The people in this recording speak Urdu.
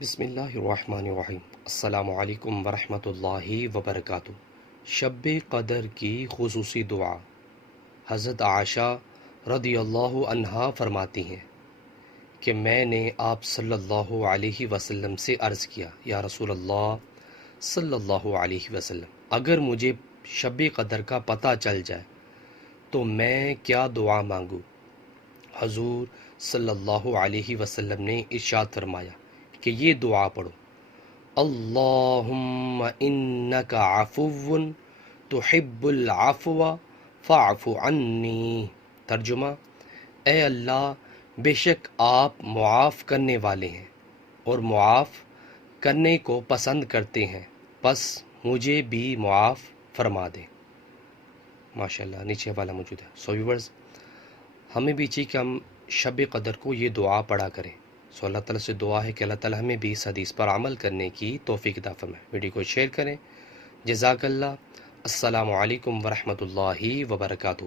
بسم اللہ الرحمن الرحیم۔ السلام علیکم ورحمۃ اللہ وبرکاتہ۔ شب قدر کی خصوصی دعا۔ حضرت عائشہ رضی اللہ عنہا فرماتی ہیں کہ میں نے آپ صلی اللہ علیہ وسلم سے عرض کیا، یا رسول اللہ صلی اللہ علیہ وسلم، اگر مجھے شب قدر کا پتہ چل جائے تو میں کیا دعا مانگوں؟ حضور صلی اللہ علیہ وسلم نے ارشاد فرمایا کہ یہ دعا پڑھو: اللہم انک عفو تحب العفو فاعف عنی۔ ترجمہ: اے اللہ، بے شک آپ معاف کرنے والے ہیں اور معاف کرنے کو پسند کرتے ہیں، پس مجھے بھی معاف فرما دیں۔ ماشاءاللہ، نیچے والا موجود ہے۔ ویورز، ہمیں بھی چاہیے کہ ہم شب قدر کو یہ دعا پڑھا کریں۔ اللہ تعالیٰ سے دعا ہے کہ اللہ تعالیٰ ہمیں بھی اس حدیث پر عمل کرنے کی توفیق عطا فرمائے۔ ویڈیو کو شیئر کریں۔ جزاک اللہ۔ السلام علیکم ورحمۃ اللہ وبرکاتہ۔